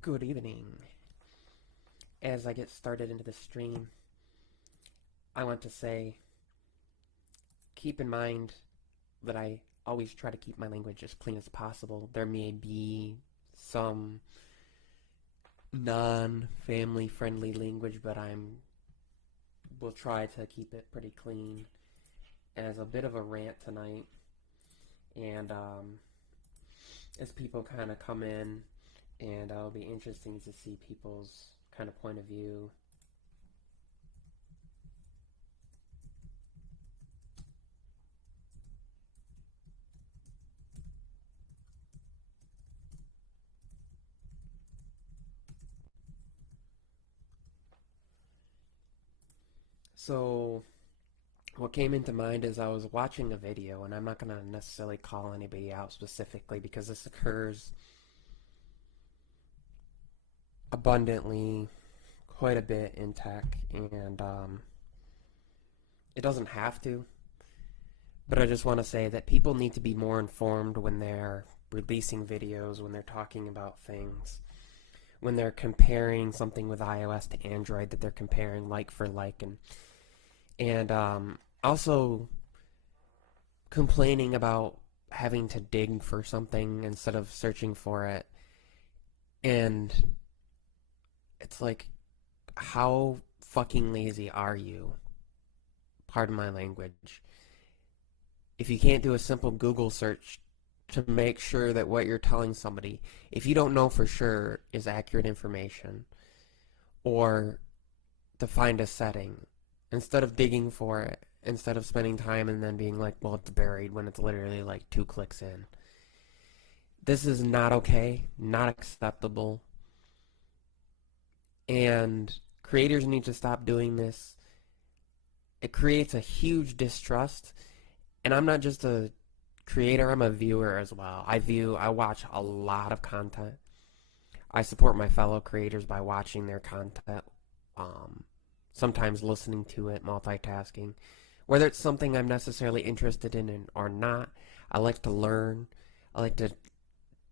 Good evening. As I get started into the stream, I want to say keep in mind that I always try to keep my language as clean as possible. There may be some non-family friendly language, but I'm will try to keep it pretty clean. As a bit of a rant tonight, and as people kind of come in, and it'll be interesting to see people's kind of point of view. So what came into mind is I was watching a video, and I'm not going to necessarily call anybody out specifically because this occurs abundantly quite a bit in tech, and it doesn't have to, but I just want to say that people need to be more informed when they're releasing videos, when they're talking about things, when they're comparing something with iOS to Android, that they're comparing like for like, and also complaining about having to dig for something instead of searching for it. And it's like, how fucking lazy are you? Pardon my language. If you can't do a simple Google search to make sure that what you're telling somebody, if you don't know for sure, is accurate information, or to find a setting, instead of digging for it, instead of spending time and then being like, well, it's buried when it's literally like 2 clicks in. This is not okay, not acceptable, and creators need to stop doing this. It creates a huge distrust, and I'm not just a creator, I'm a viewer as well. I watch a lot of content. I support my fellow creators by watching their content, sometimes listening to it, multitasking. Whether it's something I'm necessarily interested in or not, I like to learn. I like to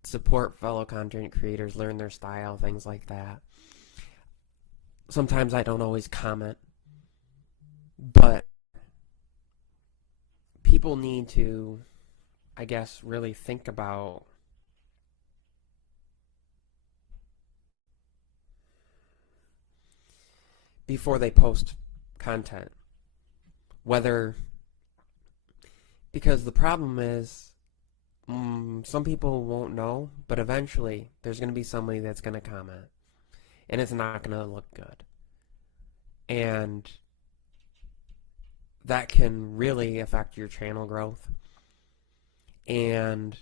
support fellow content creators, learn their style, things like that. Sometimes I don't always comment, but people need to, I guess, really think about before they post content. Whether, because the problem is, some people won't know, but eventually there's going to be somebody that's going to comment, and it's not going to look good. And that can really affect your channel growth, and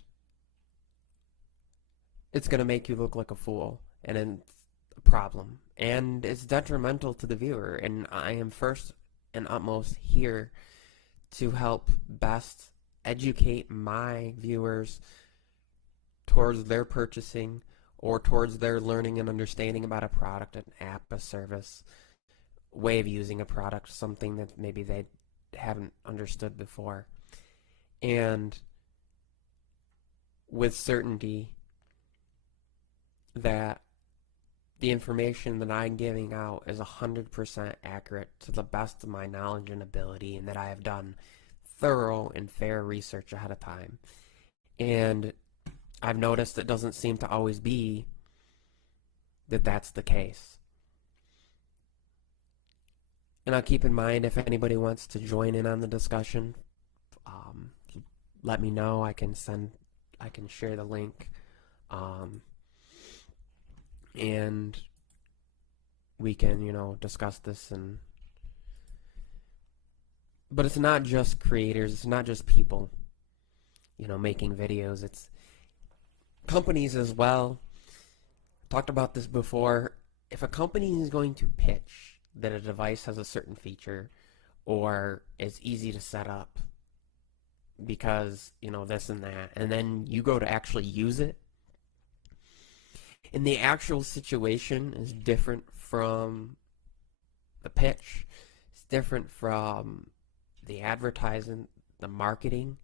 it's going to make you look like a fool, and it's a problem, and it's detrimental to the viewer. And I am first and utmost here to help best educate my viewers towards their purchasing or towards their learning and understanding about a product, an app, a service, way of using a product, something that maybe they haven't understood before. And with certainty that the information that I'm giving out is 100% accurate to the best of my knowledge and ability, and that I have done thorough and fair research ahead of time. And I've noticed it doesn't seem to always be that that's the case. And I'll keep in mind, if anybody wants to join in on the discussion, um, let me know. I can share the link, and we can, discuss this. But it's not just creators, it's not just people, making videos. It's companies as well. Talked about this before. If a company is going to pitch that a device has a certain feature or is easy to set up because, this and that, and then you go to actually use it, and the actual situation is different from the pitch, it's different from the advertising, the marketing,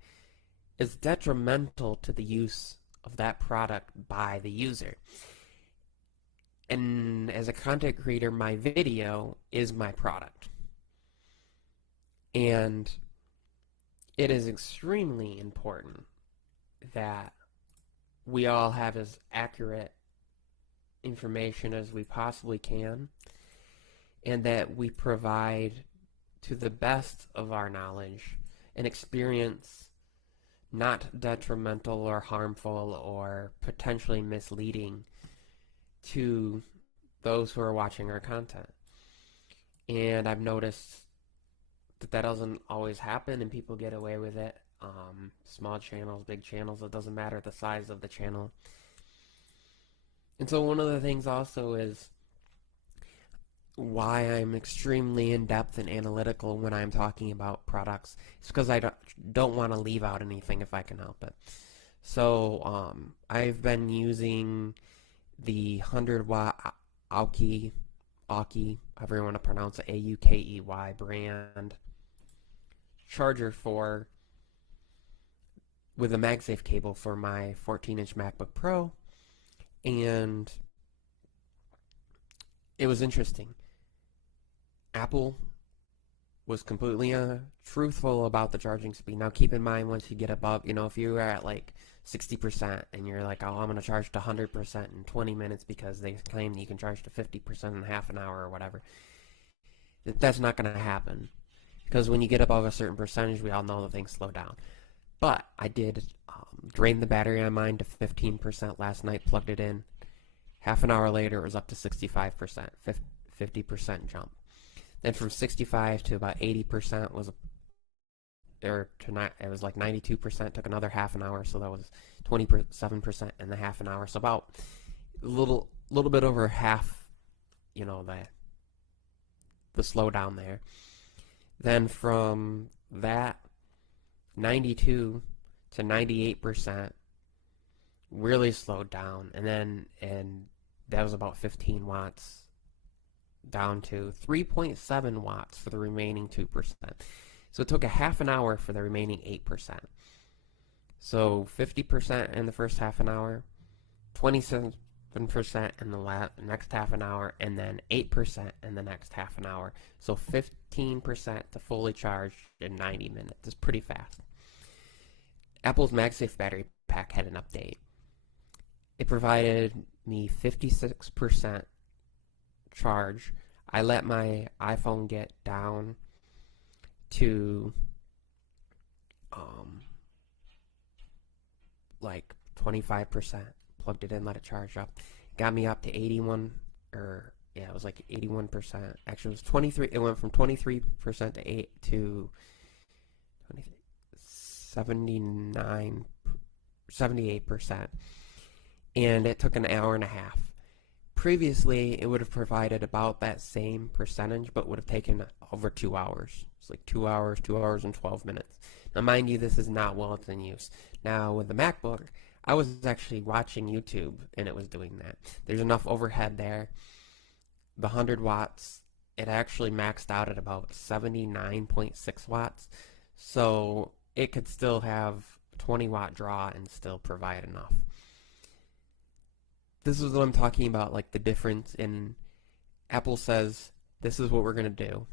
is detrimental to the use of that product by the user. And as a content creator, my video is my product. And it is extremely important that we all have as accurate information as we possibly can, and that we provide, to the best of our knowledge, an experience not detrimental or harmful or potentially misleading to those who are watching our content. And I've noticed that that doesn't always happen, and people get away with it. Small channels, big channels, it doesn't matter the size of the channel. And so one of the things also is why I'm extremely in-depth and analytical when I'm talking about products. It's because I don't want to leave out anything if I can help it. So I've been using the 100-watt Aukey, however you want to pronounce it, Aukey brand charger with a MagSafe cable for my 14-inch MacBook Pro, and it was interesting. Apple was completely truthful about the charging speed. Now keep in mind, once you get above, if you are at like 60% and you're like, oh, I'm going to charge to 100% in 20 minutes because they claim that you can charge to 50% in half an hour or whatever, that's not going to happen. Because when you get above a certain percentage, we all know that things slow down. But I did drain the battery on mine to 15% last night, plugged it in. Half an hour later, it was up to 65%, 50% jump. Then from 65 to about 80% it was like 92%, took another half an hour, so that was 27% in the half an hour. So about a little bit over half, the slowdown there. Then from that 92 to 98% really slowed down, and that was about 15 watts down to 3.7 watts for the remaining 2%. So it took a half an hour for the remaining 8%. So 50% in the first half an hour, 27% in the next half an hour, and then 8% in the next half an hour. So 15% to fully charge in 90 minutes. It's pretty fast. Apple's MagSafe battery pack had an update. It provided me 56% charge. I let my iPhone get down to like 25%, plugged it in, let it charge up, got me up to 81, or yeah, it was like 81%. Actually, it was 23. It went from 23% to 78%, and it took an hour and a half. Previously, it would have provided about that same percentage, but would have taken over 2 hours. It's like 2 hours, 2 hours and 12 minutes. Now, mind you, this is not while it's in use. Now, with the MacBook, I was actually watching YouTube, and it was doing that. There's enough overhead there. The 100 watts, it actually maxed out at about 79.6 watts. So it could still have 20-watt draw and still provide enough. This is what I'm talking about, like the difference in Apple says, this is what we're going to do,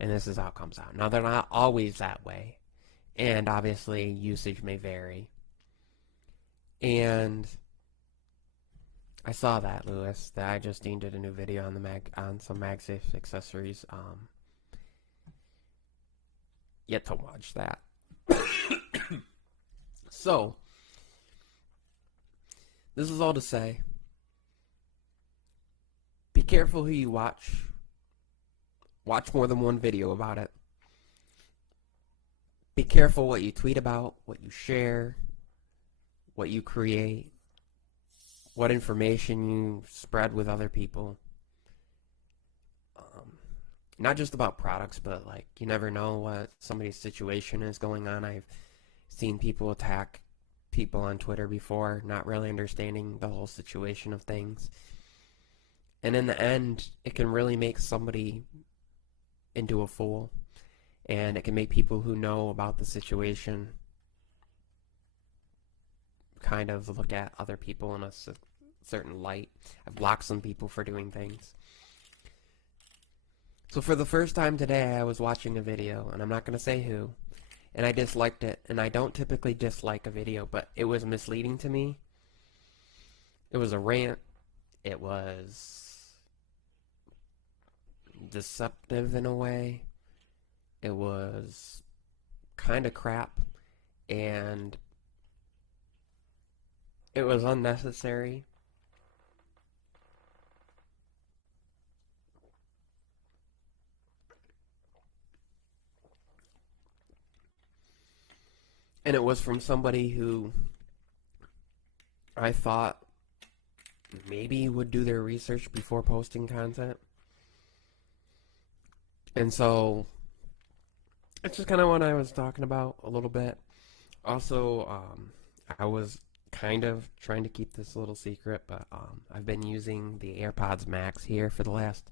and this is how it comes out. Now, they're not always that way, and obviously usage may vary. And I saw that, Lewis, that I just did a new video on some MagSafe accessories. Yet to watch that. So, this is all to say, be careful who you watch. Watch more than one video about it. Be careful what you tweet about, what you share, what you create, what information you spread with other people. Not just about products, but like you never know what somebody's situation is going on. I've seen people attack people on Twitter before, not really understanding the whole situation of things. And in the end, it can really make somebody into a fool. And it can make people who know about the situation kind of look at other people in a certain light. I've blocked some people for doing things. So for the first time today, I was watching a video, and I'm not going to say who, and I disliked it. And I don't typically dislike a video, but it was misleading to me. It was a rant. It was deceptive in a way. It was kind of crap, and it was unnecessary. And it was from somebody who I thought maybe would do their research before posting content. And so it's just kind of what I was talking about a little bit. Also, I was kind of trying to keep this a little secret, but I've been using the AirPods Max here for the last,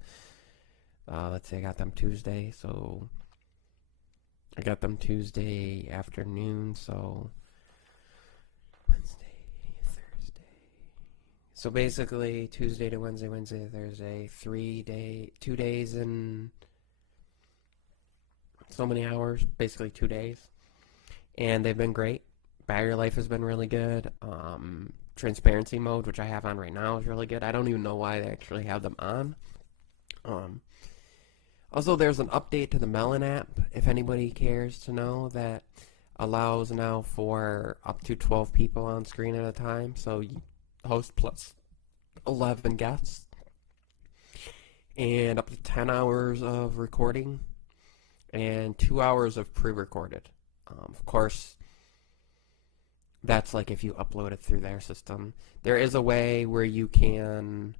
let's say I got them Tuesday, so I got them Tuesday afternoon, so Wednesday, Thursday. So basically Tuesday to Wednesday, Wednesday to Thursday, 2 days and so many hours, basically 2 days. And they've been great. Battery life has been really good. Transparency mode, which I have on right now, is really good. I don't even know why they actually have them on. Also, there's an update to the Melon app, if anybody cares to know, that allows now for up to 12 people on screen at a time. So you host plus 11 guests. And up to 10 hours of recording. And 2 hours of pre-recorded. Of course, that's like if you upload it through their system. There is a way where you can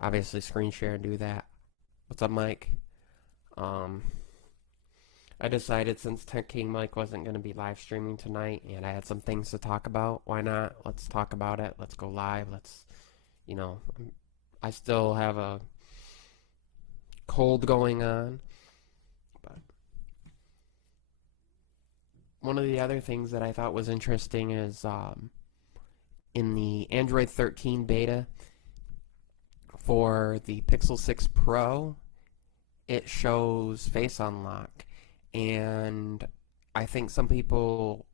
obviously screen share and do that. What's up, Mike? I decided since Tech King Mike wasn't going to be live streaming tonight and I had some things to talk about, why not? Let's talk about it. Let's go live. Let's, I still have a cold going on. But one of the other things that I thought was interesting is in the Android 13 beta for the Pixel 6 Pro, it shows face unlock, and I think some people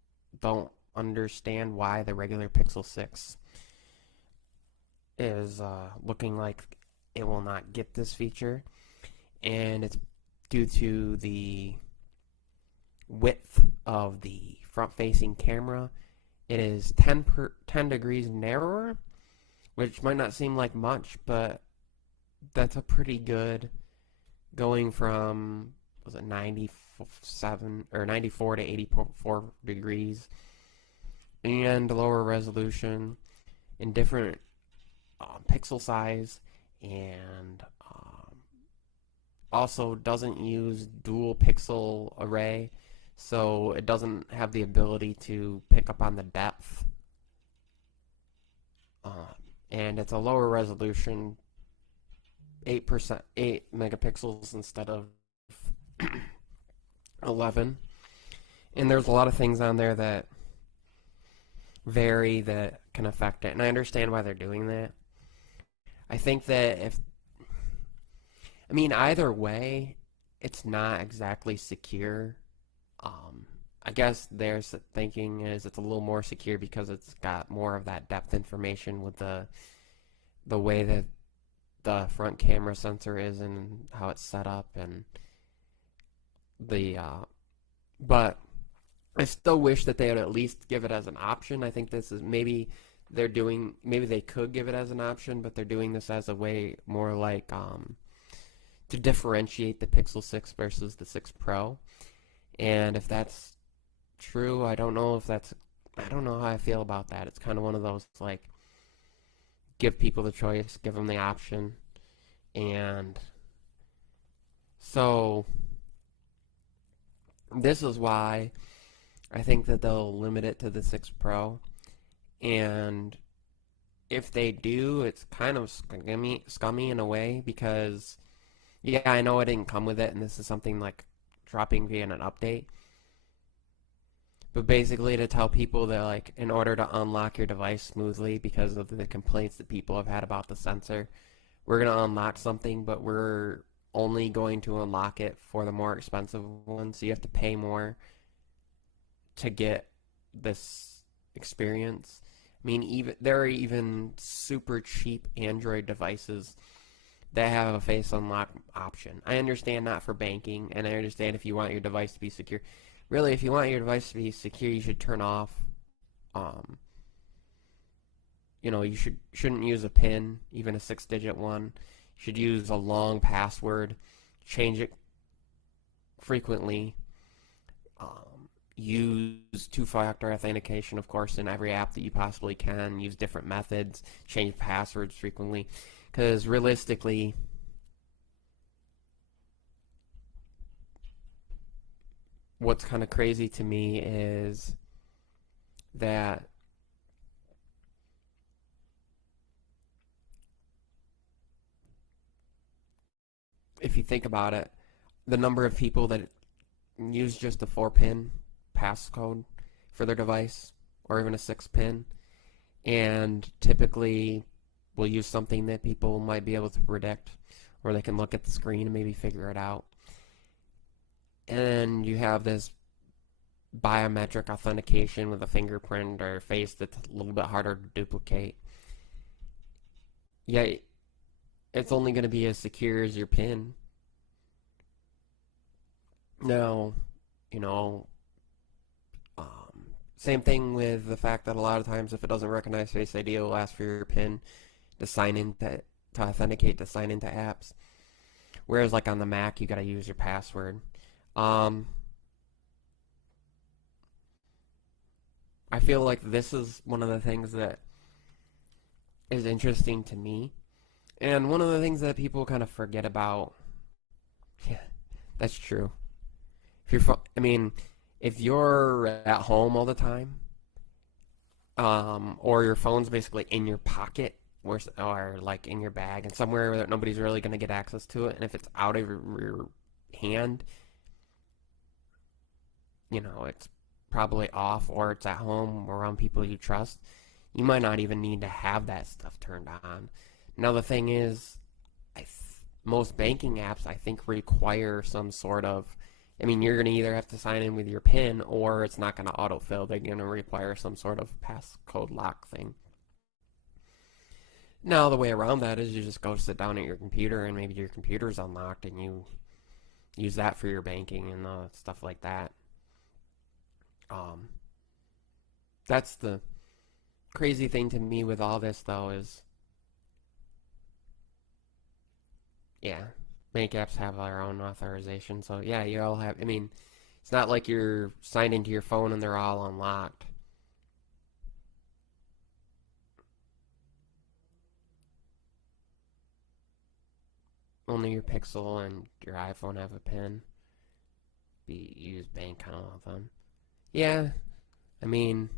don't understand why the regular Pixel 6 is looking like it will not get this feature, and it's due to the width of the front-facing camera. It is 10 degrees narrower, which might not seem like much, but that's a pretty good, going from, was it 97 or 94 to 84 degrees, and lower resolution, in different pixel size, and also doesn't use dual pixel array, so it doesn't have the ability to pick up on the depth, and it's a lower resolution, 8 megapixels instead of 11. And there's a lot of things on there that vary that can affect it, and I understand why they're doing that. I think that either way, it's not exactly secure. I guess their thinking is it's a little more secure because it's got more of that depth information with the way that the front camera sensor is and how it's set up, and but I still wish that they would at least give it as an option. I think this is maybe they could give it as an option, but they're doing this as a way more like to differentiate the Pixel 6 versus the 6 Pro. And if that's true, I don't know how I feel about that. It's kind of one of those, like, give people the choice, give them the option. And so this is why I think that they'll limit it to the 6 Pro. And if they do, it's kind of scummy in a way, because yeah, I know it didn't come with it, and this is something like dropping via an update. but basically to tell people that like in order to unlock your device smoothly because of the complaints that people have had about the sensor, we're going to unlock something, but we're only going to unlock it for the more expensive one, so you have to pay more to get this experience. I mean, even there are even super cheap Android devices that have a face unlock option. I understand not for banking, and I understand if you want your device to be secure. Really, if you want your device to be secure, you should turn off. Um, you shouldn't use a PIN, even a six-digit one. You should use a long password. Change it frequently. Use two-factor authentication, of course, in every app that you possibly can. Use different methods. Change passwords frequently. Because realistically, what's kind of crazy to me is that if you think about it, the number of people that use just a 4-pin passcode for their device, or even a 6-pin, and typically will use something that people might be able to predict, or they can look at the screen and maybe figure it out. And you have this biometric authentication with a fingerprint or face that's a little bit harder to duplicate. Yet it's only going to be as secure as your PIN. Now, you know, same thing with the fact that a lot of times if it doesn't recognize Face ID, it will ask for your PIN to sign in to authenticate to sign into apps. Whereas like on the Mac, you got to use your password. I feel like this is one of the things that is interesting to me, and one of the things that people kind of forget about. Yeah, that's true. I mean, if you're at home all the time, or your phone's basically in your pocket, or like in your bag and somewhere that nobody's really going to get access to it, and if it's out of your hand, it's probably off, or it's at home around people you trust, you might not even need to have that stuff turned on. Now the thing is, most banking apps I think require some sort of, you're going to either have to sign in with your PIN or it's not going to autofill. They're going to require some sort of passcode lock thing. Now the way around that is you just go sit down at your computer and maybe your computer's unlocked and you use that for your banking and stuff like that. That's the crazy thing to me with all this though is, yeah, bank apps have their own authorization. So yeah, you all have, it's not like you're signed into your phone and they're all unlocked. Only your Pixel and your iPhone have a PIN. Use bank on all of them. Yeah, I mean,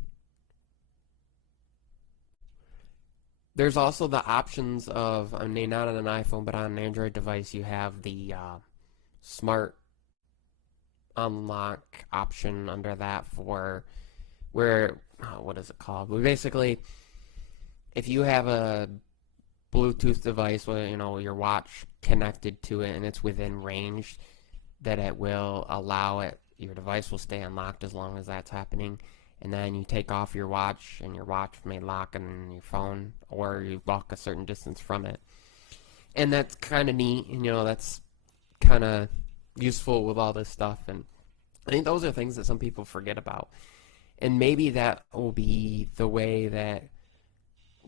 there's also the options of, not on an iPhone, but on an Android device, you have the smart unlock option under that for what is it called? Well, basically, if you have a Bluetooth device with, your watch connected to it and it's within range, that it will allow it, your device will stay unlocked as long as that's happening. And then you take off your watch, and your watch may lock on your phone, or you walk a certain distance from it. And that's kind of neat, and that's kind of useful with all this stuff. And I think those are things that some people forget about. And maybe that will be the way that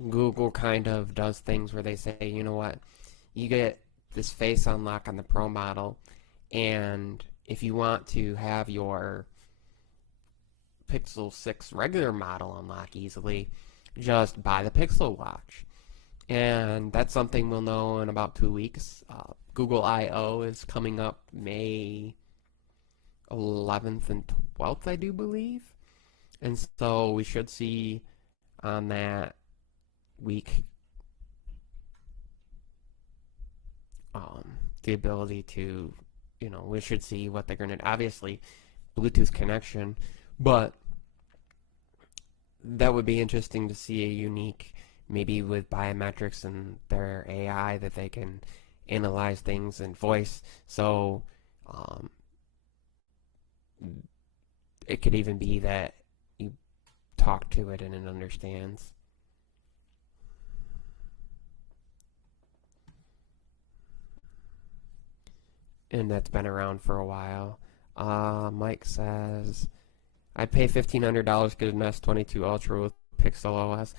Google kind of does things, where they say, you know what, you get this face unlock on the Pro model, and if you want to have your Pixel 6 regular model unlock easily, just buy the Pixel Watch. And that's something we'll know in about 2 weeks. Google I/O is coming up May 11th and 12th, I do believe. And so we should see on that week the ability to, we should see what they're going to, obviously, Bluetooth connection, but that would be interesting to see a unique, maybe with biometrics and their AI that they can analyze things in voice. So um, it could even be that you talk to it and it understands. And that's been around for a while. Mike says, I'd pay $1,500 to get an S22 Ultra with Pixel OS.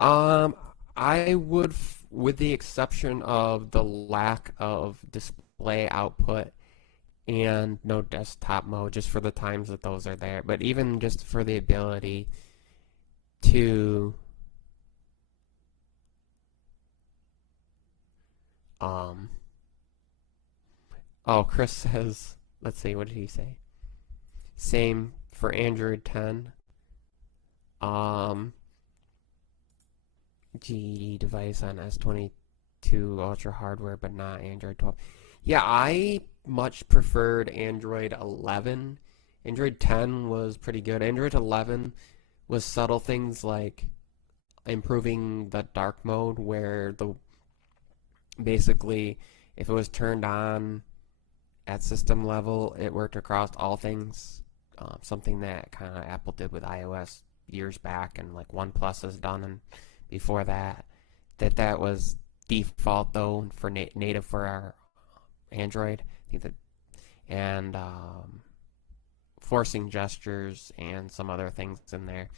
Um, I would, with the exception of the lack of display output and no desktop mode, just for the times that those are there. But even just for the ability to um oh, Chris says, let's see, what did he say? Same for Android 10. Um GE device on S22 Ultra hardware, but not Android 12. Yeah, I much preferred Android 11. Android 10 was pretty good. Android 11 was subtle things like improving the dark mode, where the basically if it was turned on at system level, it worked across all things. Something that kind of Apple did with iOS years back, and like OnePlus has done, and before that, that was default though for native for our Android. I think that, and forcing gestures and some other things in there.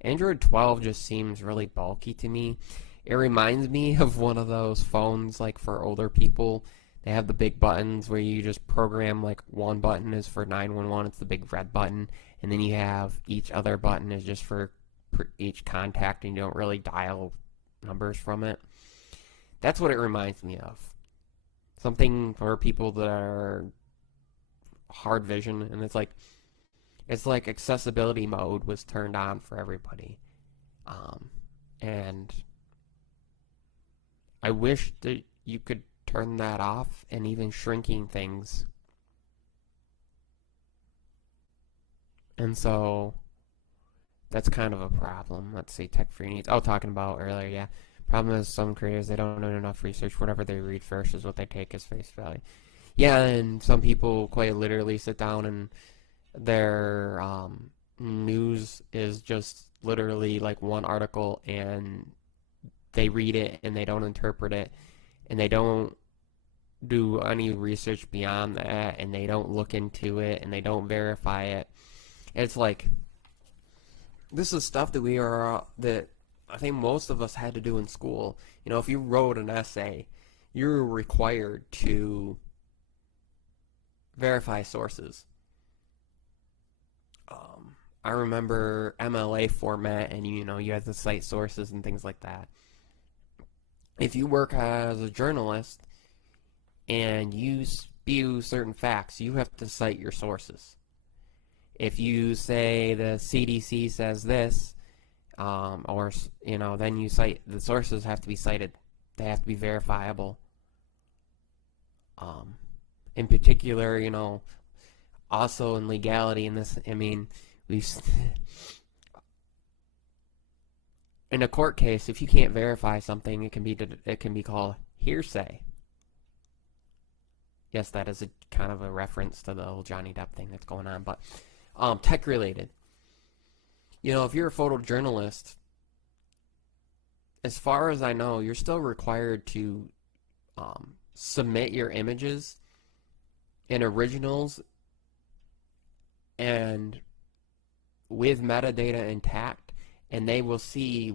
Android 12 just seems really bulky to me. It reminds me of one of those phones like for older people. They have the big buttons where you just program, like one button is for 911, it's the big red button, and then you have each other button is just for each contact, and you don't really dial numbers from it. That's what it reminds me of. Something for people that are hard vision, and it's like accessibility mode was turned on for everybody. And I wish that you could turn that off, and even shrinking things. And so that's kind of a problem. Let's see, tech free needs. Oh, talking about earlier, yeah. Problem is some creators, they don't know enough research. Whatever they read first is what they take as face value. Yeah, and some people quite literally sit down and their news is just literally like one article, and they read it and they don't interpret it, and they don't do any research beyond that, and they don't look into it, and they don't verify it. It's like, this is stuff that I think most of us had to do in school. You know, if you wrote an essay, you're required to verify sources. I remember MLA format, and you know, you had to cite sources and things like that. If you work as a journalist and you spew certain facts, you have to cite your sources. If you say the CDC says this, or you know, then you cite the sources have to be cited. They have to be verifiable. In particular, you know, also in legality in this, I mean, we've in a court case, if you can't verify something, it can be called hearsay. Yes, that is a kind of a reference to the old Johnny Depp thing that's going on, but tech related. You know, if you're a photojournalist, as far as I know, you're still required to submit your images in originals and with metadata intact, and they will see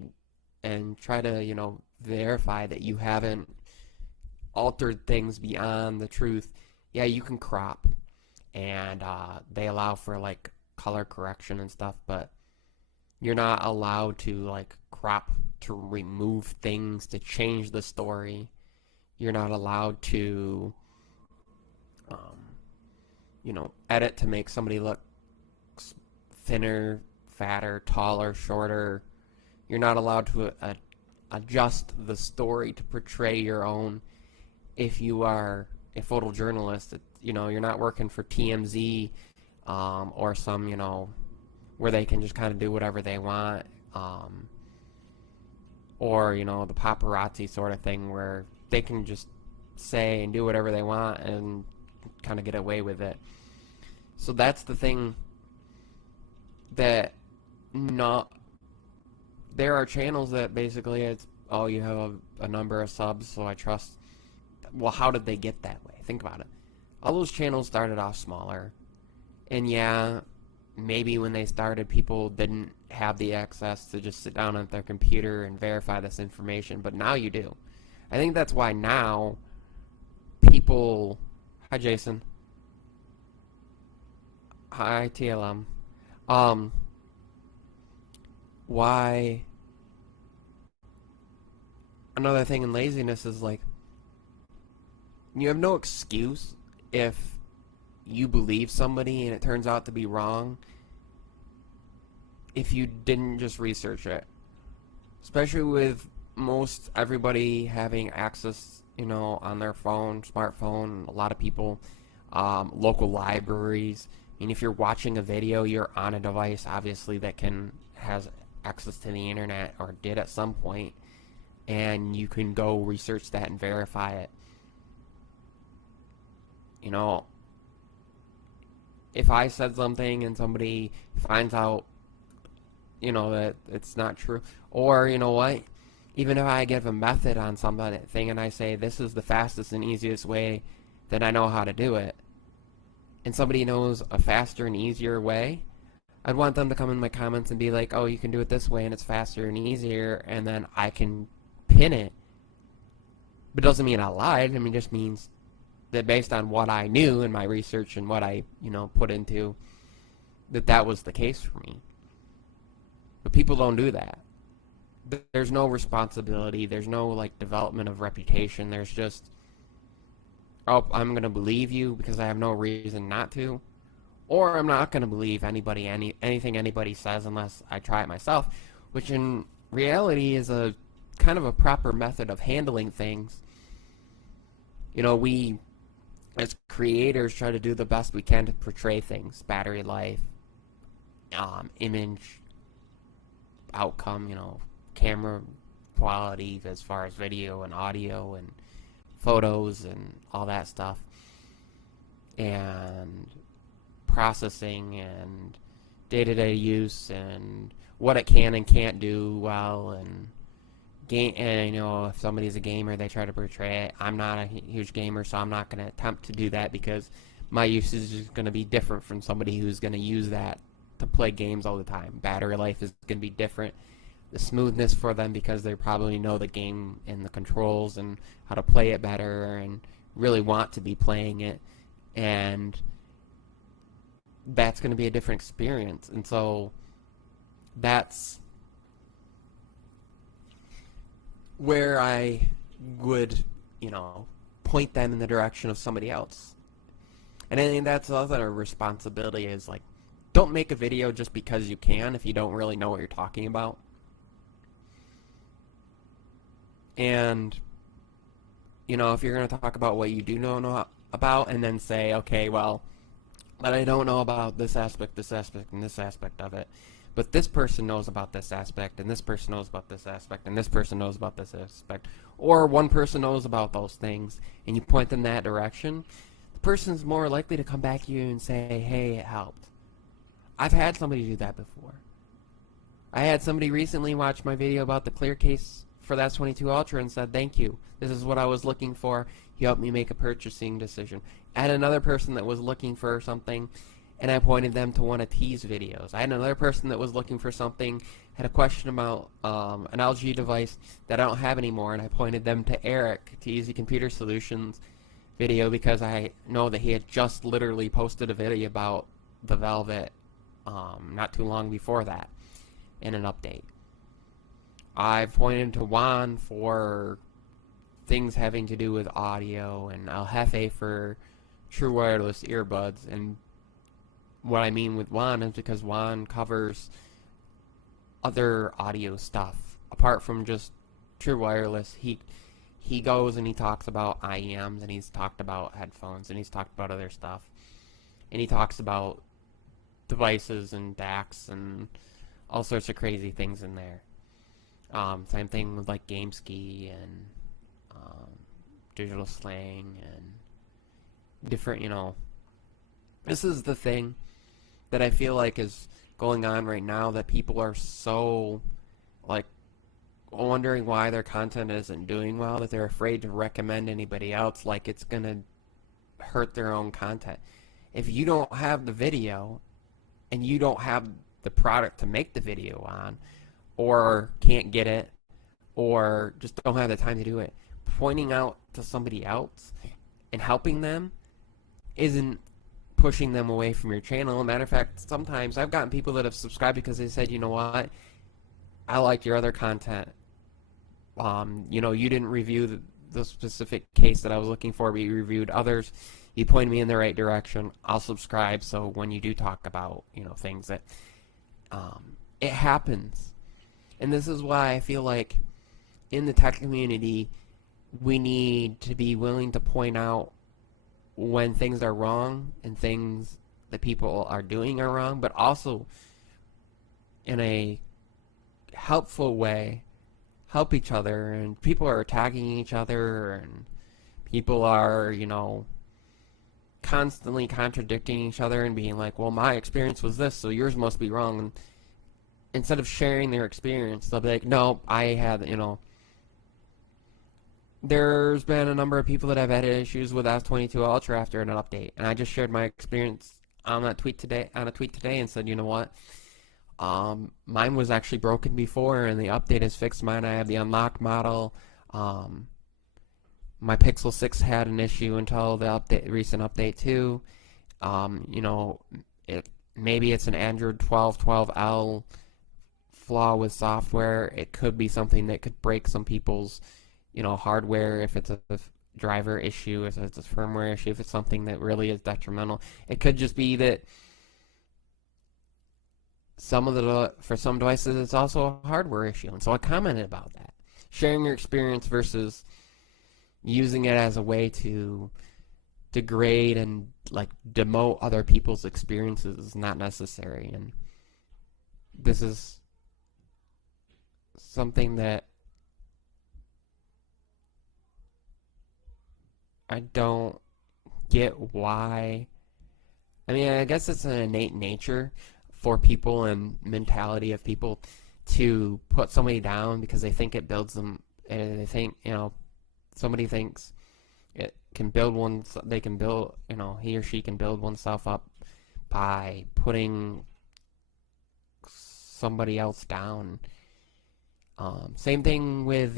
and try to, you know, verify that you haven't altered things beyond the truth. Yeah, you can crop, and they allow for like color correction and stuff, but you're not allowed to like crop to remove things to change the story. You're not allowed to you know, edit to make somebody look thinner, fatter, taller, shorter. You're not allowed to adjust the story to portray your own. If you are a photojournalist, you know, you're not working for TMZ or some, you know, where they can just kind of do whatever they want um, or the paparazzi sort of thing where they can just say and do whatever they want and kind of get away with it. So that's the thing that not there are channels that basically it's, oh, you have a number of subs, so I trust. Well, how did they get that way? Think about it. All those channels started off smaller, and yeah, maybe when they started, people didn't have the access to just sit down at their computer and verify this information, but now you do. I think that's why now people. Hi, Jason. Hi, TLM. Um, why? Another thing in laziness is like you have no excuse if you believe somebody and it turns out to be wrong if you didn't just research it. Especially with most everybody having access, on their phone, smartphone, a lot of people, local libraries. I mean, if you're watching a video, you're on a device, obviously, that has access to the internet, or did at some point, and you can go research that and verify it. If I said something and somebody finds out, that it's not true, or what, even if I give a method on something and I say this is the fastest and easiest way that I know how to do it, and somebody knows a faster and easier way, I'd want them to come in my comments and be like, oh, you can do it this way and it's faster and easier, and then I can pin it. But it doesn't mean I lied. I mean, it just means that based on what I knew in my research and what I, put into, that was the case for me. But people don't do that. There's no responsibility. There's no, development of reputation. There's just, oh, I'm going to believe you because I have no reason not to. Or I'm not going to believe anything anybody says unless I try it myself, which in reality is a kind of a proper method of handling things. We, as creators, try to do the best we can to portray things, battery life, image, outcome, camera quality as far as video and audio and photos and all that stuff, and processing and day-to-day use and what it can and can't do well, and game. And if somebody's a gamer, they try to portray it. I'm not a huge gamer, so I'm not going to attempt to do that because my usage is going to be different from somebody who's going to use that to play games all the time. Battery life is going to be different. The smoothness for them, because they probably know the game and the controls and how to play it better and really want to be playing it, and that's going to be a different experience. And so that's where I would, point them in the direction of somebody else. And I think that's the other responsibility is, don't make a video just because you can if you don't really know what you're talking about. And, if you're going to talk about what you do know about and then say, okay, well, but I don't know about this aspect, and this aspect of it. But this person knows about this aspect, and this person knows about this aspect, and this person knows about this aspect. Or one person knows about those things, and you point them that direction, the person's more likely to come back to you and say, hey, it helped. I've had somebody do that before. I had somebody recently watch my video about the clear case for the S22 Ultra and said, thank you. This is what I was looking for. You helped me make a purchasing decision. I had another person that was looking for something, and I pointed them to one of T's videos. I had another person that was looking for something, had a question about an LG device that I don't have anymore, and I pointed them to Eric, to Easy Computer Solutions video, because I know that he had just literally posted a video about the Velvet not too long before that in an update. I pointed to Juan for things having to do with audio, and El Jefe for true wireless earbuds. And what I mean with Juan is because Juan covers other audio stuff apart from just true wireless. He goes and he talks about IEMs, and he's talked about headphones, and he's talked about other stuff, and he talks about devices and DACs and all sorts of crazy things in there. Same thing with like GameSki and um, digital slang and different, this is the thing that I feel like is going on right now, that people are so like wondering why their content isn't doing well, that they're afraid to recommend anybody else, like it's gonna hurt their own content. If you don't have the video and you don't have the product to make the video on, or can't get it, or just don't have the time to do it, pointing out to somebody else and helping them isn't pushing them away from your channel. As a matter of fact, sometimes I've gotten people that have subscribed because they said, you know what, I liked your other content. You didn't review the specific case that I was looking for, but you reviewed others. You pointed me in the right direction. I'll subscribe. So when you do talk about, things that, it happens. And this is why I feel like in the tech community, we need to be willing to point out when things are wrong and things that people are doing are wrong, but also in a helpful way, help each other. And people are attacking each other, and people are, constantly contradicting each other and being like, well, my experience was this, so yours must be wrong. And instead of sharing their experience, they'll be like, no, I had, there's been a number of people that have had issues with S22 Ultra after an update, and I just shared my experience on a tweet today, and said, you know what, mine was actually broken before, and the update has fixed mine. I have the unlocked model. My Pixel 6 had an issue until the recent update too. Maybe it's an Android 12.12L flaw with software. It could be something that could break some people's hardware, if it's a driver issue, if it's a firmware issue, if it's something that really is detrimental. It could just be that for some devices it's also a hardware issue. And so I commented about that. Sharing your experience versus using it as a way to degrade and like demote other people's experiences is not necessary. And this is something that I don't get why. I mean, I guess it's an innate nature for people and mentality of people to put somebody down because they think it builds them. And they think, somebody thinks it can build one. They can build, he or she can build oneself up by putting somebody else down. Same thing with,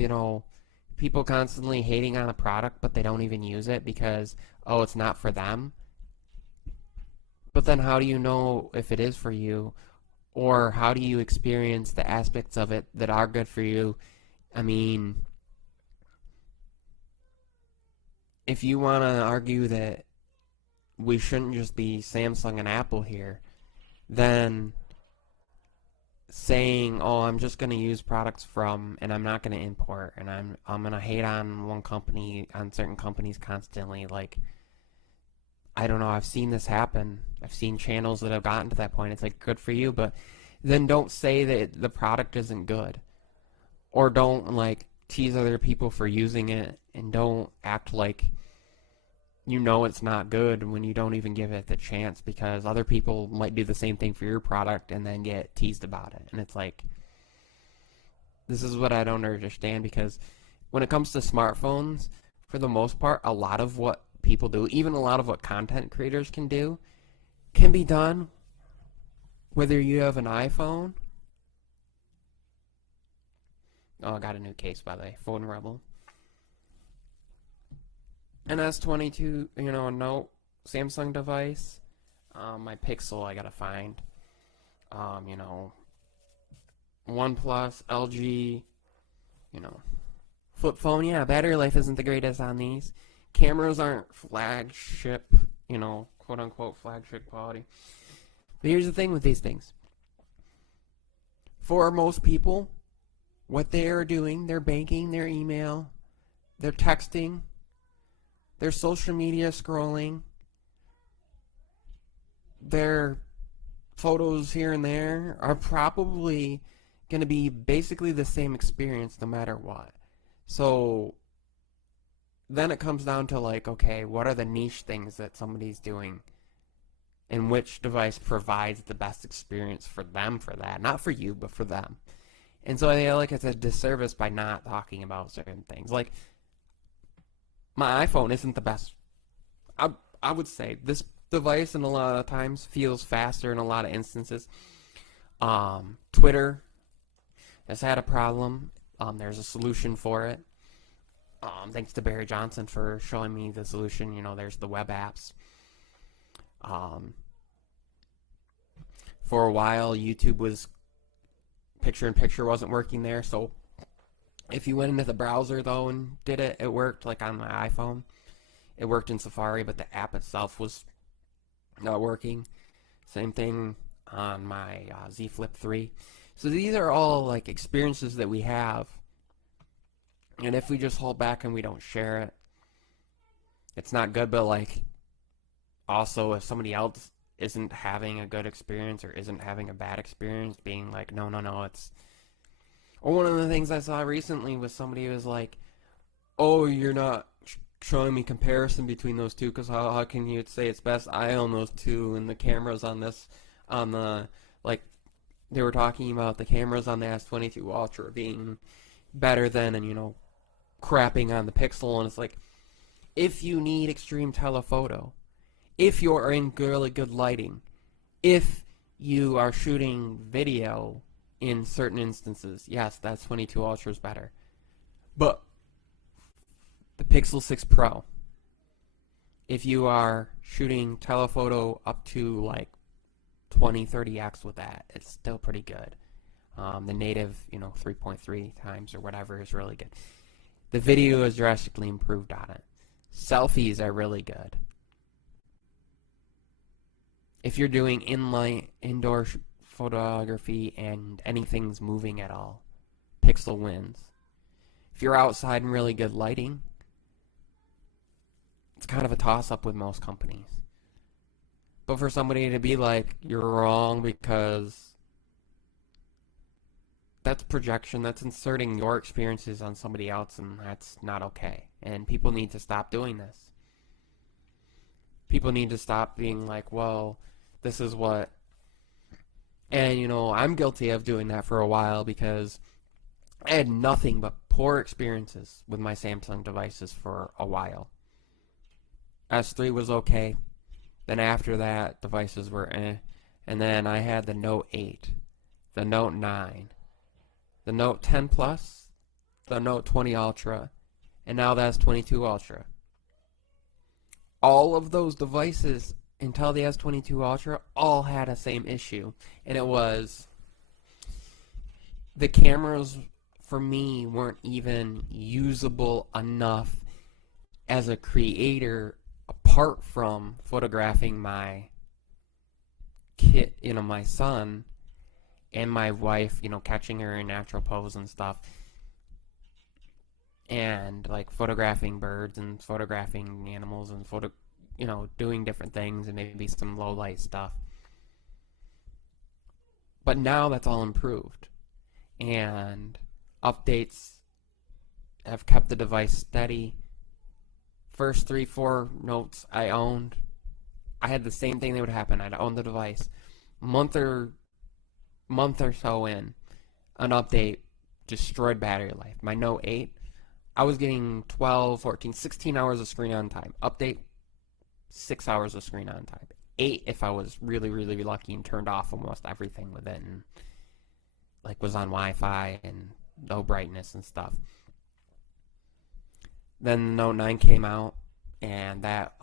people constantly hating on a product, but they don't even use it because, oh, it's not for them. But then how do you know if it is for you? Or how do you experience the aspects of it that are good for you? I mean, if you want to argue that we shouldn't just be Samsung and Apple here, then saying, oh, I'm just going to use products from, and I'm not going to import, and I'm going to hate on certain companies constantly, like, I don't know, I've seen this happen. I've seen channels that have gotten to that point. It's like, good for you, but then don't say that the product isn't good. Or don't, like, tease other people for using it, and don't act like it's not good when you don't even give it the chance, because other people might do the same thing for your product and then get teased about it. And it's like, this is what I don't understand, because when it comes to smartphones, for the most part, a lot of what people do, even a lot of what content creators can do, can be done whether you have an iPhone. Oh, I got a new case, by the way. Phone Rebel. An S22, a Note, Samsung device. My Pixel I gotta find. OnePlus, LG, flip phone. Yeah, battery life isn't the greatest on these. Cameras aren't flagship, quote unquote flagship quality. But here's the thing with these things. For most people, what they are doing, they're banking, their email, they're texting, their social media scrolling, they're photos here and there are probably going to be basically the same experience no matter what. So then it comes down to like, okay, what are the niche things that somebody's doing and which device provides the best experience for them for that? Not for you, but for them. And so I feel like it's a disservice by not talking about certain things. Like, my iPhone isn't the best. I, I would say this device in a lot of times feels faster in a lot of instances. Twitter has had a problem. There's a solution for it. Thanks to Barry Johnson for showing me the solution. You know, there's the web apps. For a while, YouTube was picture-in-picture wasn't working there, so if you went into the browser though and did it, it worked. Like on my iPhone, it worked in Safari, but the app itself was not working. Same thing on my Z Flip 3. So these are all like experiences that we have, and if we just hold back and we don't share it, it's not good. But like, also if somebody else isn't having a good experience or isn't having a bad experience, being like, no, it's... Or one of the things I saw recently was somebody who was like, oh, you're not showing me comparison between those two, because how can you say it's best? I own those two, and the cameras on this, on the, like, they were talking about the cameras on the S22 Ultra being better than, and, you know, crapping on the Pixel, and it's like, if you need extreme telephoto, if you're in really good lighting, if you are shooting video in certain instances, yes, that 22 Ultra is better. But the Pixel 6 Pro, if you are shooting telephoto up to like 20, 30x with that, it's still pretty good. The native, 3.3 times or whatever is really good. The video is drastically improved on it. Selfies are really good. If you're doing indoor photography and anything's moving at all, Pixel wins. If you're outside in really good lighting, it's kind of a toss-up with most companies. But for somebody to be like, you're wrong because that's projection, that's inserting your experiences on somebody else, and that's not okay. And people need to stop doing this. People need to stop being like, well, this is what... And, I'm guilty of doing that for a while because I had nothing but poor experiences with my Samsung devices for a while. S3 was okay. Then after that, devices were eh. And then I had the Note 8, the Note 9, the Note 10 Plus, the Note 20 Ultra, and now that's 22 Ultra. All of those devices until the S22 Ultra all had the same issue, and it was the cameras for me weren't even usable enough as a creator apart from photographing my kid, my son and my wife, catching her in natural pose and stuff, and like photographing birds and photographing animals and doing different things and maybe some low light stuff. But now that's all improved, and updates have kept the device steady. First 3-4 notes I owned, I had the same thing that would happen. I'd own the device. Month or so in, an update destroyed battery life. My Note 8, I was getting 12, 14, 16 hours of screen on time. Update, 6 hours of screen on time. 8 if I was really, really lucky and turned off almost everything with it and like was on Wi-Fi and low brightness and stuff. Then the Note 9 came out, and that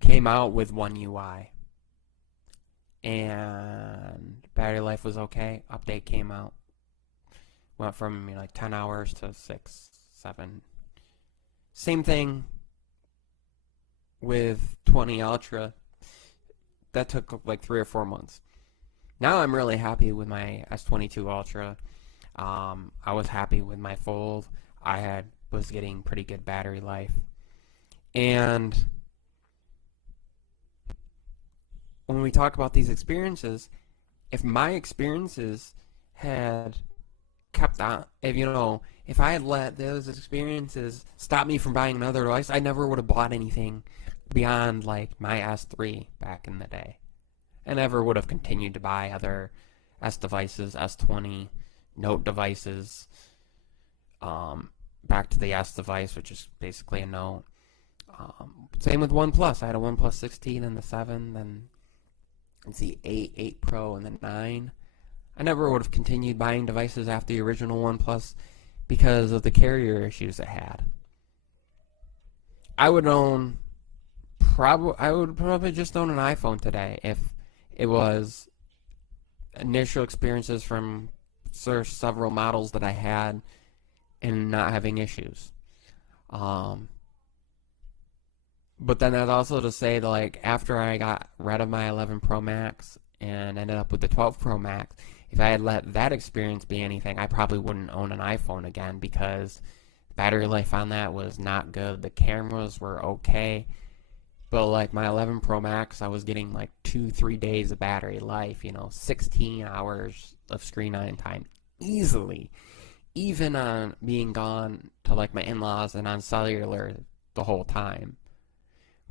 came out with One UI, and battery life was okay. Update came out, went from like 10 hours to 6, 7. Same thing with 20 Ultra. That took like 3 or 4 months. Now I'm really happy with my S22 Ultra. I was happy with my Fold. I was getting pretty good battery life, and when we talk about these experiences, if my experiences had kept on, if I had let those experiences stop me from buying another device, I never would have bought anything beyond like my S3 back in the day. I never would have continued to buy other S devices, S20, Note devices, back to the S device, which is basically a Note. Same with OnePlus. I had a OnePlus 16 and the 7, then it's the 8, 8 Pro, and the 9. I never would have continued buying devices after the original OnePlus because of the carrier issues it had. I would probably just own an iPhone today if it was initial experiences from several models that I had and not having issues. But then that's also to say that, like, after I got rid of my 11 Pro Max and ended up with the 12 Pro Max, if I had let that experience be anything, I probably wouldn't own an iPhone again because the battery life on that was not good. The cameras were okay, but like my 11 Pro Max, I was getting like 2-3 days of battery life, 16 hours of screen on time easily, even on being gone to like my in-laws and on cellular the whole time,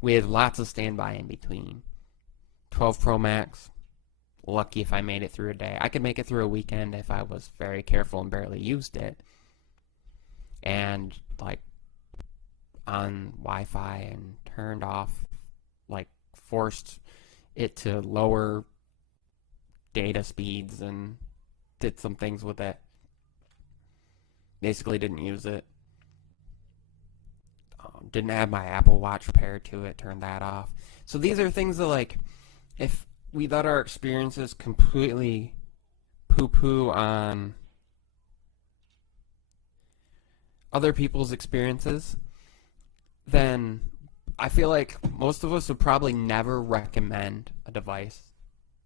with lots of standby in between. 12 Pro Max, lucky if I made it through a day. I could make it through a weekend if I was very careful and barely used it. And like on Wi-Fi and turned off, like forced it to lower data speeds and did some things with it. Basically didn't use it. Didn't have my Apple Watch paired to it, turned that off. So these are things that, like, if we let our experiences completely poo-poo on other people's experiences, then I feel like most of us would probably never recommend a device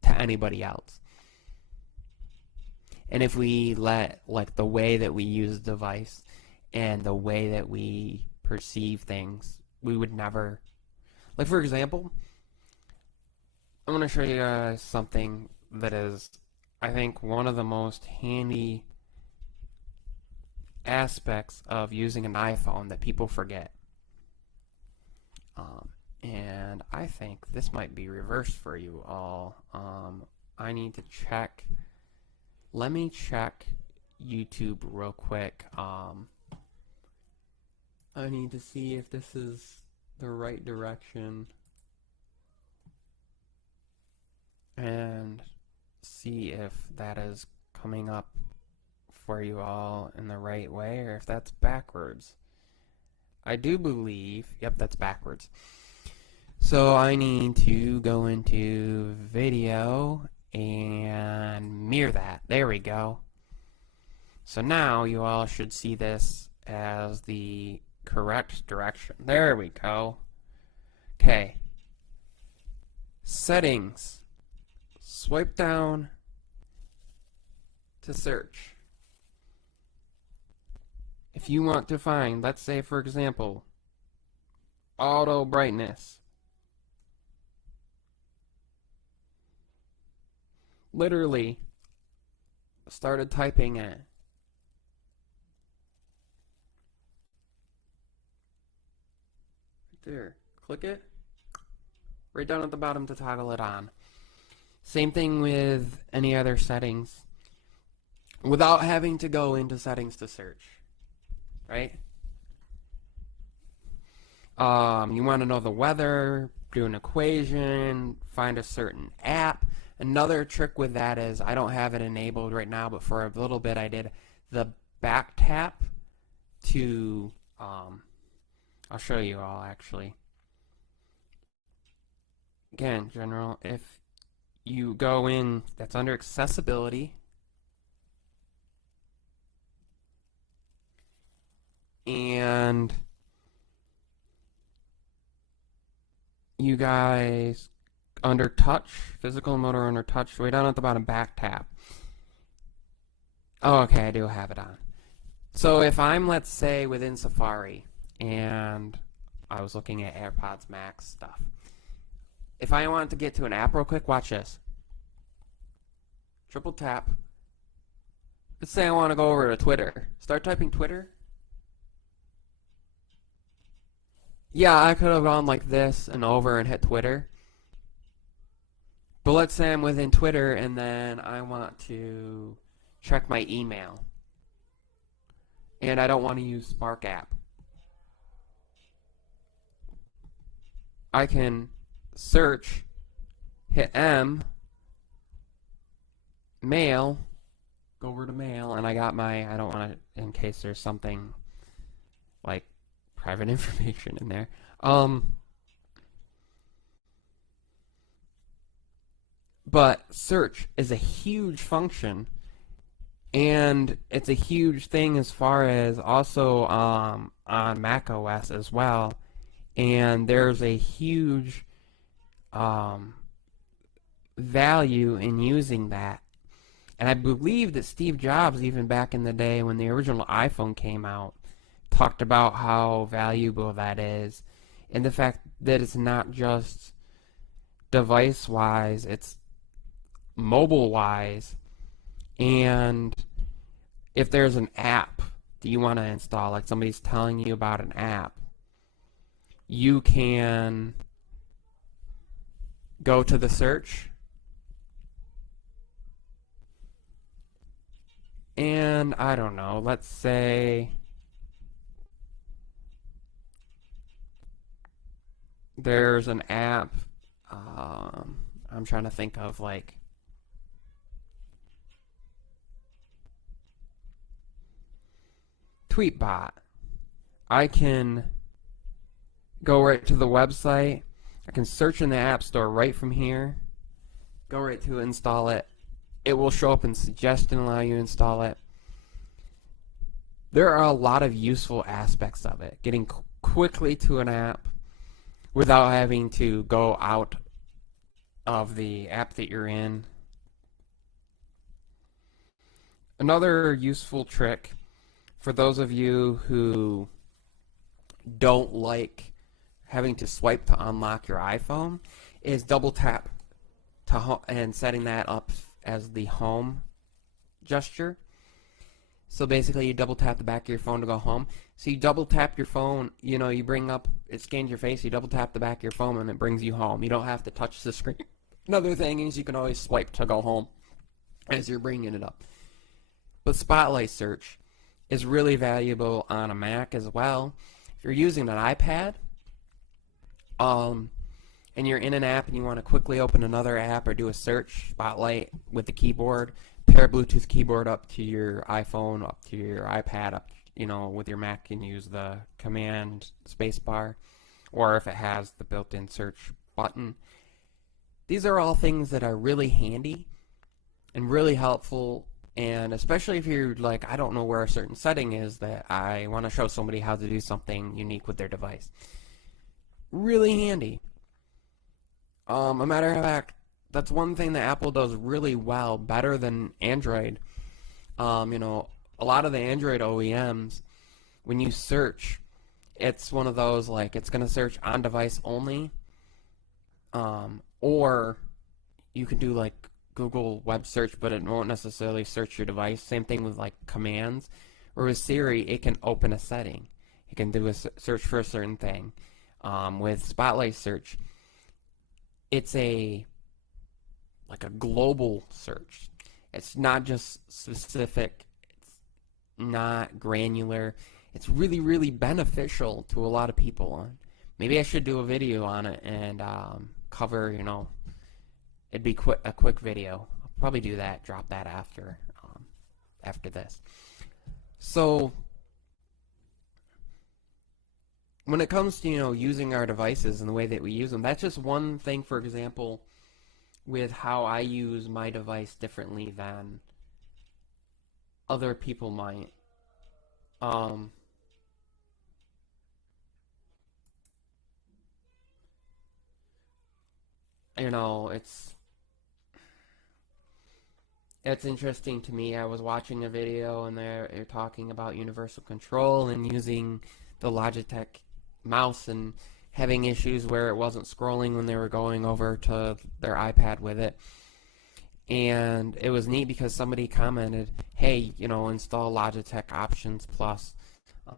to anybody else. And if we let, like, the way that we use the device and the way that we perceive things, we would never, like, for example, I'm going to show you guys something that is, I think, one of the most handy aspects of using an iPhone that people forget. And I think this might be reversed for you all. I need to check. Let me check YouTube real quick. I need to see if this is the right direction and see if that is coming up for you all in the right way or if that's backwards. I do believe, yep, that's backwards. So I need to go into video and mirror that. There we go. So now you all should see this as the correct direction. There we go. Okay. Settings. Swipe down to search. If you want to find, let's say for example, auto brightness. Literally started typing it. There, click it right down at the bottom to toggle it on. Same thing with any other settings without having to go into settings to search, right? You want to know the weather, do an equation, find a certain app. Another trick with that is, I don't have it enabled right now, but for a little bit I did the back tap to I'll show you all actually. Again, general, if you go in, that's under accessibility, and you guys under touch, physical and motor under touch, way down at the bottom, back tap. Oh, okay, I do have it on. So if I'm, let's say, within Safari, and I was looking at AirPods Max stuff, if I want to get to an app real quick, watch this. Triple tap. Let's say I want to go over to Twitter. Start typing Twitter. Yeah, I could have gone like this and over and hit Twitter. But let's say I'm within Twitter and then I want to check my email. And I don't want to use Spark app. I can search, hit M, mail, go over to mail, and I got my, I don't want to, in case there's something like private information in there. But search is a huge function, and it's a huge thing as far as also on Mac OS as well. And there's a huge value in using that. And I believe that Steve Jobs, even back in the day when the original iPhone came out, talked about how valuable that is. And the fact that it's not just device-wise, it's mobile-wise. And if there's an app that you want to install, like somebody's telling you about an app, you can go to the search and I don't know, let's say there's an app, I'm trying to think of like Tweetbot. I can go right to the website. I can search in the App Store right from here. Go right to install it. It will show up in suggestion, allow you to install it. There are a lot of useful aspects of it. Getting quickly to an app without having to go out of the app that you're in. Another useful trick for those of you who don't like having to swipe to unlock your iPhone is double tap to and setting that up as the home gesture. So basically you double tap the back of your phone to go home. So you double tap your phone, you know, you bring up, it scans your face, you double tap the back of your phone and it brings you home. You don't have to touch the screen. Another thing is you can always swipe to go home as you're bringing it up. But Spotlight Search is really valuable on a Mac as well. If you're using an iPad, and you're in an app and you want to quickly open another app or do a search, Spotlight with the keyboard, pair Bluetooth keyboard up to your iPhone, up to your iPad, up, you know, with your Mac you can use the command spacebar, or if it has the built-in search button. These are all things that are really handy and really helpful, and especially if you're like, I don't know where a certain setting is that I want to show somebody how to do something unique with their device. Really handy. A matter of fact, that's one thing that Apple does really well, better than Android. You know, a lot of the Android OEMs, when you search, it's one of those like it's going to search on device only, or you can do like Google web search, but it won't necessarily search your device. Same thing with like commands. Or with Siri, it can open a setting. It can do a search for a certain thing. With Spotlight Search, it's like a global search. It's not just specific. It's not granular. It's really, really beneficial to a lot of people. Maybe I should do a video on it and cover, you know, it'd be a quick video. I'll probably do that, drop that after this. So when it comes to, you know, using our devices and the way that we use them, that's just one thing, for example, with how I use my device differently than other people might. You know, it's interesting to me. I was watching a video and they're talking about universal control and using the Logitech mouse, and having issues where it wasn't scrolling when they were going over to their iPad with it. And it was neat because somebody commented, hey, install Logitech Options Plus.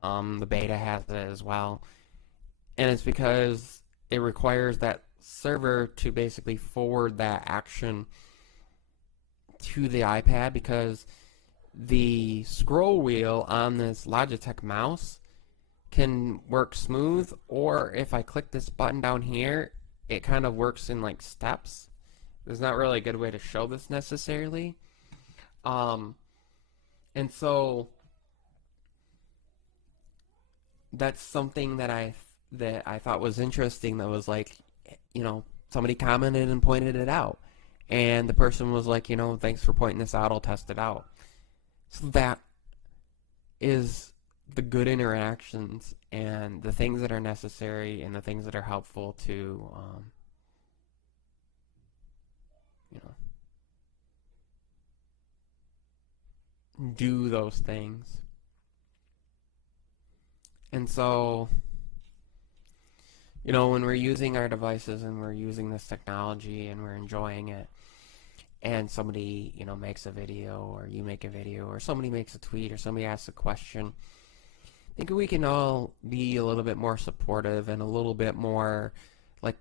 The beta has it as well. And it's because it requires that server to basically forward that action to the iPad, because the scroll wheel on this Logitech mouse can work smooth, or if I click this button down here, it kind of works in like steps. There's not really a good way to show this necessarily. And so that's something that I thought was interesting, that was like, somebody commented and pointed it out. And the person was like, thanks for pointing this out, I'll test it out. So that is the good interactions and the things that are necessary and the things that are helpful to, do those things. And so, when we're using our devices and we're using this technology and we're enjoying it, and somebody, makes a video, or you make a video, or somebody makes a tweet, or somebody asks a question, I think we can all be a little bit more supportive and a little bit more, like,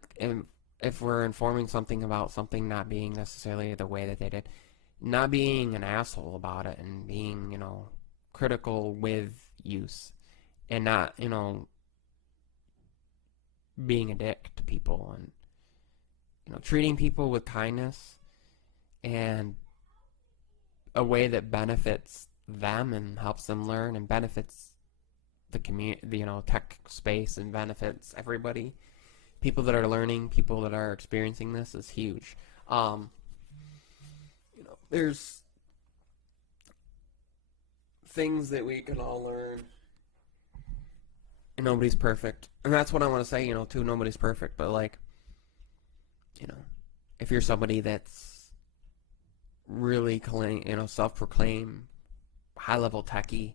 if we're informing something about something not being necessarily the way that they did, not being an asshole about it, and being, critical with use, and not, being a dick to people, and, treating people with kindness and a way that benefits them and helps them learn and benefits the community, tech space, and benefits everybody. People that are learning, people that are experiencing this, is huge. There's things that we can all learn, and nobody's perfect. And that's what I want to say, too, nobody's perfect. But, like, if you're somebody that's really self-proclaimed high-level techie,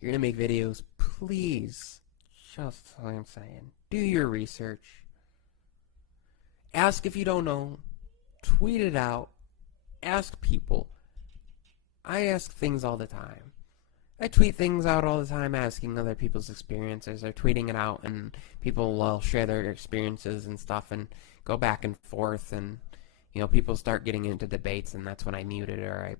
you're going to make videos, please, just what I'm saying, do your research. Ask if you don't know. Tweet it out. Ask people. I ask things all the time. I tweet things out all the time, asking other people's experiences, or tweeting it out, and people will share their experiences and stuff, and go back and forth, and people start getting into debates, and that's when I mute it, or I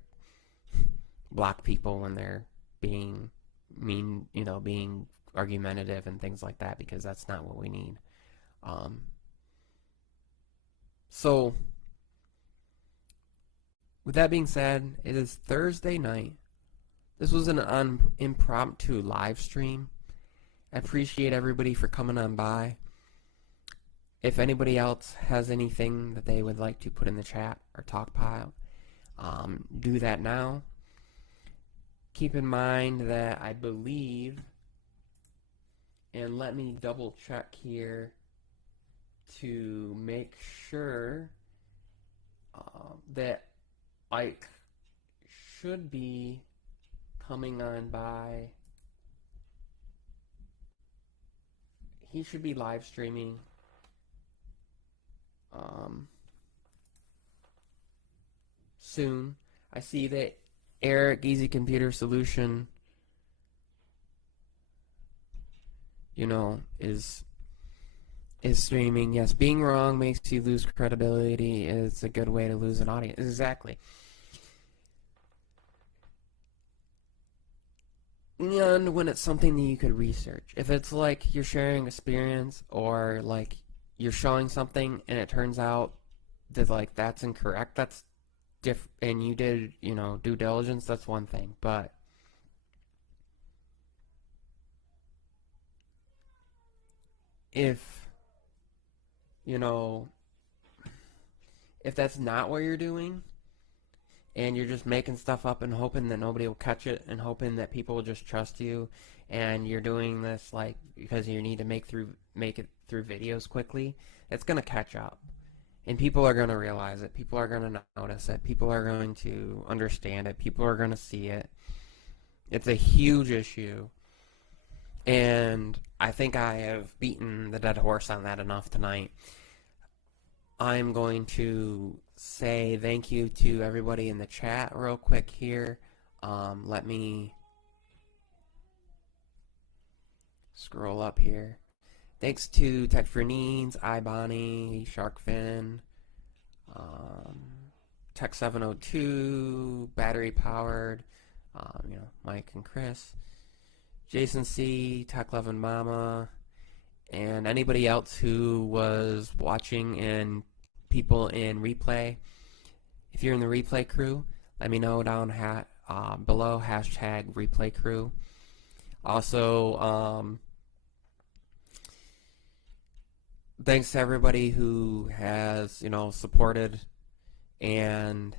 block people when they're being mean, being argumentative and things like that, because that's not what we need. So, with that being said, it is Thursday night. This was an impromptu live stream. I appreciate everybody for coming on by. If anybody else has anything that they would like to put in the chat or talk pile, do that now. Keep in mind that I believe, and let me double check here to make sure that Ike should be coming on by. He should be live streaming soon. I see that Eric, Easy Computer Solution, is streaming. Yes, being wrong makes you lose credibility is a good way to lose an audience. Exactly. And when it's something that you could research. If it's like you're sharing experience, or like you're showing something and it turns out that like that's incorrect, that's and you did, due diligence, that's one thing. But if if that's not what you're doing, and you're just making stuff up and hoping that nobody will catch it, and hoping that people will just trust you, and you're doing this like because you need to make it through videos quickly, it's going to catch up. And people are going to realize it. People are going to notice it. People are going to understand it. People are going to see it. It's a huge issue. And I think I have beaten the dead horse on that enough tonight. I'm going to say thank you to everybody in the chat real quick here. Let me scroll up here. Thanks to Tech for Needs, iBonnie, Sharkfin, um, Tech 702, Battery Powered, Mike and Chris, Jason C, Tech Lovin' Mama, and anybody else who was watching and people in replay. If you're in the replay crew, let me know down below, hashtag replay crew. Also, thanks to everybody who has, supported and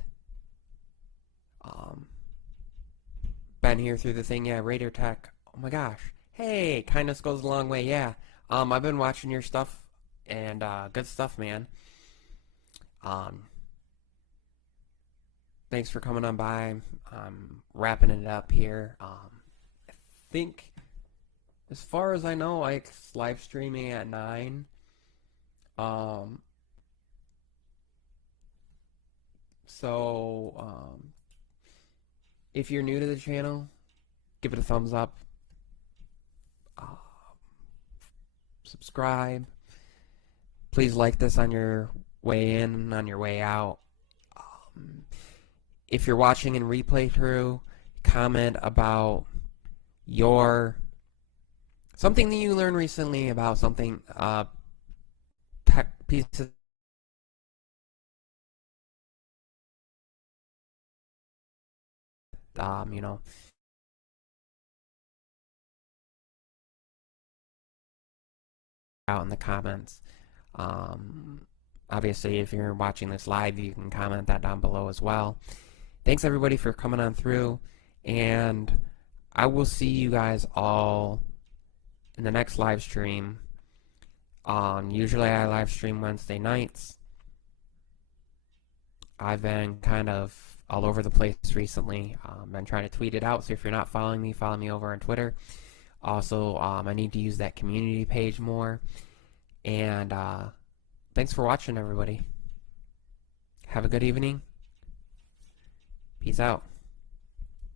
been here through the thing. Yeah, Raider Tech. Oh my gosh. Hey, kindness goes a long way. Yeah. I've been watching your stuff and good stuff, man. Thanks for coming on by. I'm wrapping it up here. I think, as far as I know, Ike's live streaming at 9. So, if you're new to the channel, give it a thumbs up. Subscribe. Please like this on your way in, on your way out. If you're watching in replay through, comment about something that you learned recently about something, tech pieces, out in the comments. Obviously, if you're watching this live, you can comment that down below as well. Thanks everybody for coming on through, and I will see you guys all in the next live stream. Usually I live stream Wednesday nights. I've been kind of all over the place recently. Been trying to tweet it out, so if you're not following me, follow me over on Twitter. Also, I need to use that community page more. And thanks for watching, everybody. Have a good evening. Peace out.